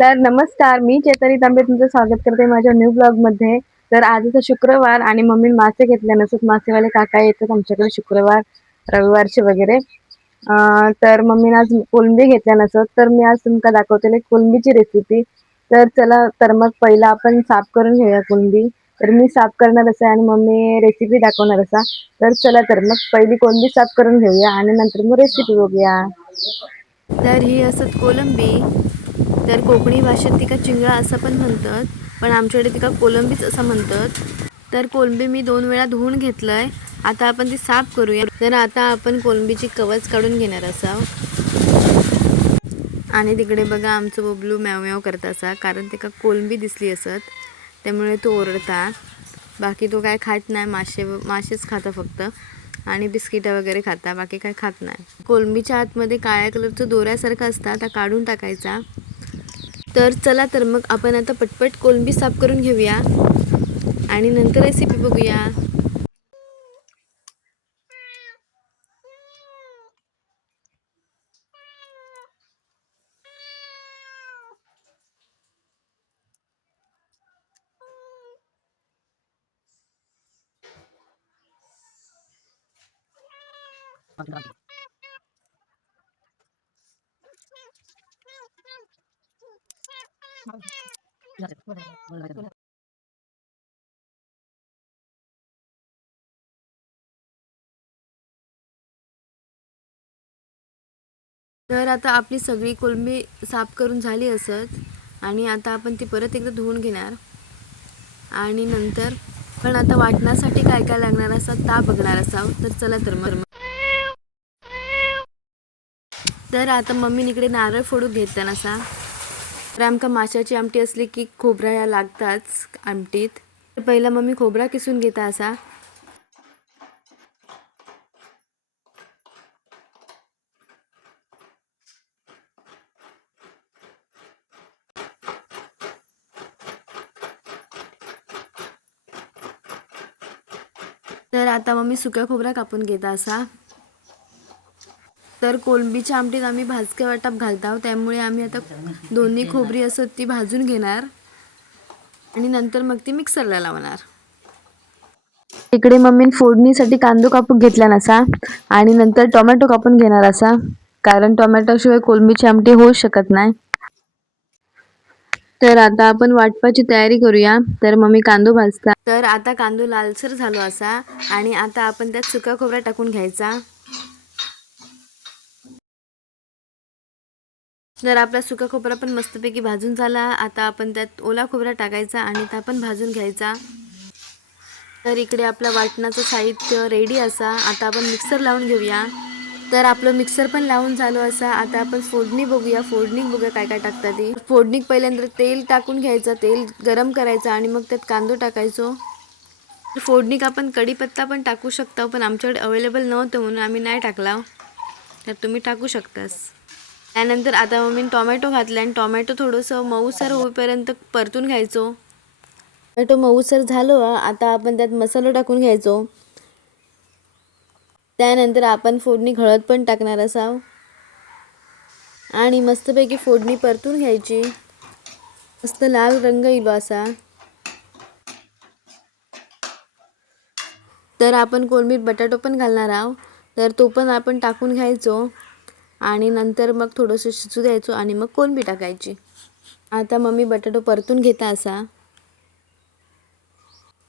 तर नमस्कार, मी चैताली तांबे तुमचं स्वागत करते माझ्या न्यू ब्लॉगमध्ये. तर आजचा शुक्रवार आणि मम्मीने मासे घेतले नसत. मासेवाले काका येतात आमच्याकडे शुक्रवार, रविवारचे वगैरे. तर मम्मीने आज कोलंबी घेतल्या नसत. तर मी आज तुमका दाखवते कोलंबीची रेसिपी. तर चला, तर मग पहिला आपण साफ करून घेऊया कोलंबी. तर मी साफ करणार असे आणि मम्मी रेसिपी दाखवणार असा. तर चला, तर मग पहिली कोलंबी साफ करून घेऊया आणि नंतर मग रेसिपी बघूया. तर ही असत कोलंबी. तर कोकणी भाषेत तिका चिंगळा असं पण म्हणतात, पण आमच्याकडे तिका कोलंबीच असं म्हणतात. तर कोलंबी मी 2 वेळा धुवून घेतलंय. आता आपण ती साफ करूया. तर आता आपण कोलंबीची कवच काढून घेणार असाव. आणि तिकडे बघा आमचं बबलू म्याव म्याव करत असा, कारण तिका कोलंबी दिसली असत, त्यामुळे तो ओरडता. बाकी तो काय खात नाही, मासेच खाता फक्त, आणि बिस्किटं वगैरे खाता, बाकी काय खात नाही. कोलंबीच्या आतमध्ये काळ्या कलरचं दोऱ्यासारखं असतं, आता काढून टाकायचा. तर चला, तर मग आपण आता पटपट कोलंबी साफ करून घेऊया आणि नंतर रेसिपी बघूया. तर आता आपली सगळी कोलंबी साफ करून झाली असत, आणि आता आपण ती परत एकदा धुवून घेणार. आणि नंतर पण आता वाटण्यासाठी काय काय लागणार असं ता बघणार असावं. तर चला, तर मग तर आता मम्मी इकडे नारळ फोडून घेतला नसा. तर आमका माशाची आमटी असली की खोबरा या लागताच आमटीत. तर पहिला मम्मी खोबरा किसून घेता असा. तर आता मम्मी सुका खोबरा कापून घेता असा. तर कोलंबीच्या आमटीत आम्ही भाजके वाटप घालतो, त्यामुळे आम्ही आता दोन्ही खोबरी असं ती भाजून घेणार आणि नंतर मग ती मिक्सरला लावणार. इकडे मम्मीने फोडणीसाठी कांदो कापून घेतला नसा आणि नंतर टोमॅटो कापून घेणार असा, कारण टोमॅटो शिवाय कोलंबीची आमटी होऊ शकत नाही. तर आता आपण वाटपाची तयारी करूया. तर मम्मी कांदो भाजता. तर आता कांदो लालसर झालो असा, आणि आता आपण त्यात सुका खोबरा टाकून घ्यायचा. जर आपला सुका खोबरा पण मस्तपैकी भाजून झाला, आता आपण त्यात ओला खोबरा टाकायचा आणि त्या पण भाजून घ्यायचा. तर इकडे आपला वाटणाचं साहित्य रेडी असा. आता आपण मिक्सर लावून घेऊया. तर आपलं मिक्सर पण लावून झालं असा. आता आपण फोडणी बघूया. काय काय टाकतात ती. फोडणीक पहिल्यांदा तेल टाकून घ्यायचं, तेल गरम करायचं आणि मग त्यात कांदो टाकायचो. फोडणीक आपण कढीपत्ता पण टाकू शकता, पण आमच्याकडे अवेलेबल नव्हतं म्हणून आम्ही नाही टाकला. तर तुम्ही टाकू शकतास. त्यानंतर आता मी टोमॅटो घातला आणि टोमॅटो थोडंसं मऊसर होईपर्यंत परतून घ्यायचो. टोमॅटो मऊसर झालो, आता आपण त्यात मसाला टाकून घ्यायचो. त्यानंतर आपण फोडणी हळद पण टाकणार असाव आणि मस्तपैकी फोडणी परतून घ्यायची. मस्त लाल रंग इलो असा. तर आपण कोलंबीत बटाटो पण घालणार आहोत, तर तो पण आपण टाकून घ्यायचो आणि नंतर मग थोडंसं शिजू द्यायचो आणि मग कोलंबी टाकायची. आता मम्मी बटाटो परतून घेता असा.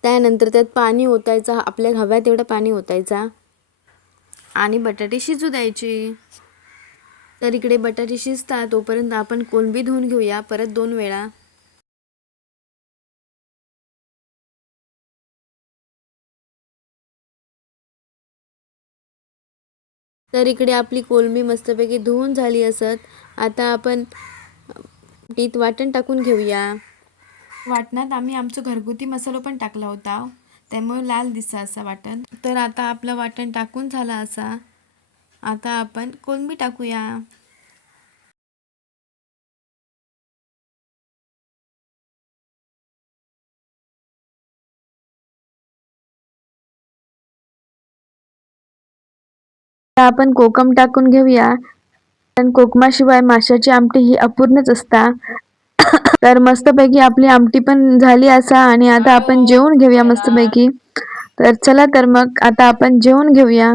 त्यानंतर त्यात पाणी ओतायचा, आपल्या हव्या तेवढं पाणी ओतायचा आणि बटाटे शिजू द्यायची. तर इकडे बटाटे शिजतात तोपर्यंत आपण कोलंबी धुवून घेऊया परत 2 वेळा. तर इकडे आपली कोलंबी मस्तपैकी धुवून झाली असत. आता आपण तीत वाटण टाकून घेऊया. वाटणात आम्ही आमचं घरगुती मसाला पण टाकला होता, त्यामुळे लाल दिसा असा वाटण. तर आता आपलं वाटण टाकून झाला असा. आता आपण कोलंबी टाकूया. आता आपण कोकम टाकून घेऊया. कारण कोकमाशिवाय माशाची आमटी ही अपूर्णच असता. तर मस्तपैकी आपली आमटी पण झाली असा आणि आता आपण जेवून घेऊया मस्तपैकी. तर चला तर मग आता आपण जेवून घेऊया.